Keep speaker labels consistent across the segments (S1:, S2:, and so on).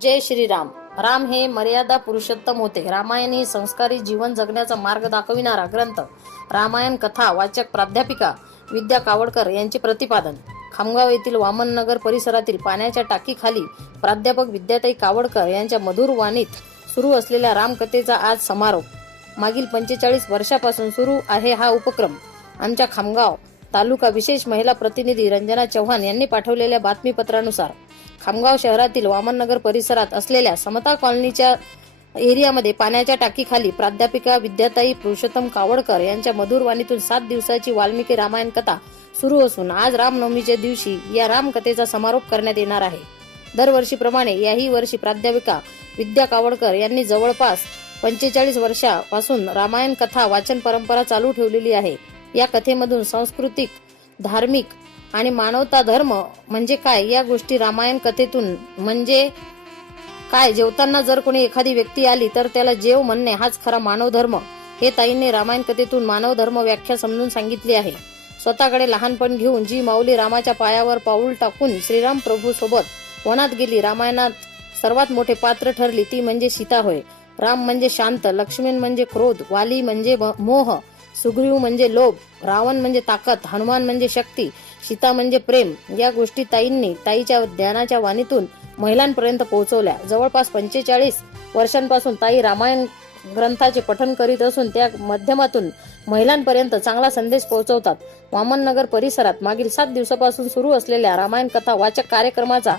S1: जय श्रीराम. राम हे मर्यादा पुरुषोत्तम होते. रामायण ही संस्कारी जीवन जगण्याचा मार्ग दाखविणारा ग्रंथ. रामायण कथा वाचक प्राध्यापिका विद्या कावडकर यांचे प्रतिपादन. खामगाव येथील वामननगर परिसरातील पाण्याच्या टाकीखाली प्राध्यापक विद्याताई कावडकर यांच्या मधुर वाणीत सुरू असलेल्या रामकथेचा आज समारोप. मागील पंचेचाळीस वर्षापासून सुरू आहे हा उपक्रम. आमच्या खामगाव तालुका विशेष महिला प्रतिनिधी रंजना चव्हाण यांनी पाठवलेल्या बातमीपत्रानुसार खामगाव शहरातील वामननगर परिसरात असलेल्या समता कॉलनीच्या एरियामध्ये पाण्याच्या टाकीखाली प्राध्यापिका विद्याताई पुरुषोत्तम कावडकर यांच्या मधुरवाणीतून सात दिवसाची वाल्मिकी रामायण कथा सुरू असून आज रामनवमीच्या दिवशी या रामकथेचा समारोप करण्यात येणार आहे. दरवर्षीप्रमाणे याही वर्षी प्राध्यापिका विद्या कावडकर यांनी जवळपास पंचेचाळीस वर्षापासून रामायण कथा वाचन परंपरा चालू ठेवलेली आहे. या कथेमधून सांस्कृतिक धार्मिक आणि मानवता धर्म म्हणजे काय? या गोष्टी रामायण कथेतून म्हणजे काय? जेवताना जर कोणी एखादी व्यक्ती आली तर त्याला जेव म्हणणे हाच खरा मानव धर्म हे ताईंनी रामायण कथेतून मानव धर्म व्याख्या समजून सांगितली आहे. स्वतःकडे लहानपण घेऊन जी माऊली रामाच्या पायावर पाऊल टाकून श्रीराम प्रभू सोबत वनात गेली रामायणात सर्वात मोठे पात्र ठरली ती म्हणजे सीता होय. राम म्हणजे शांत लक्ष्मण म्हणजे क्रोध वाली म्हणजे म- मोह सुग्रीव म्हणजे लोभ रावण म्हणजे ताकद हनुमान म्हणजे शक्ती सीता म्हणजे प्रेम या गोष्टी ताईंनी ताईच्या ज्ञानाच्या वाणीतून महिलांपर्यंत पोहोचवल्या. जवळपास पंचेचाळीस वर्षांपासून ताई रामायण ग्रंथाचे पठन करीत असून त्या माध्यमातून महिलांपर्यंत चांगला संदेश पोहोचवतात. वामननगर परिसरात मागील सात दिवसापासून सुरू असलेल्या रामायण कथा वाचक कार्यक्रमाचा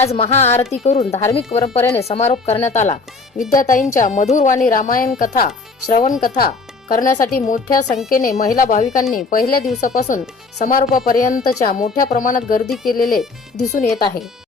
S1: आज महाआरती करून धार्मिक परंपरेने समारोप करण्यात आला. विद्याताईंच्या मधुरवाणी रामायण कथा श्रवण कथा करण्यासाठी मोठ्या संख्येने महिला भाविकांनी पहिल्या दिवसापासून समारोपापर्यंतच्या मोठ्या प्रमाणात गर्दी केलेले दिसून येत आहे.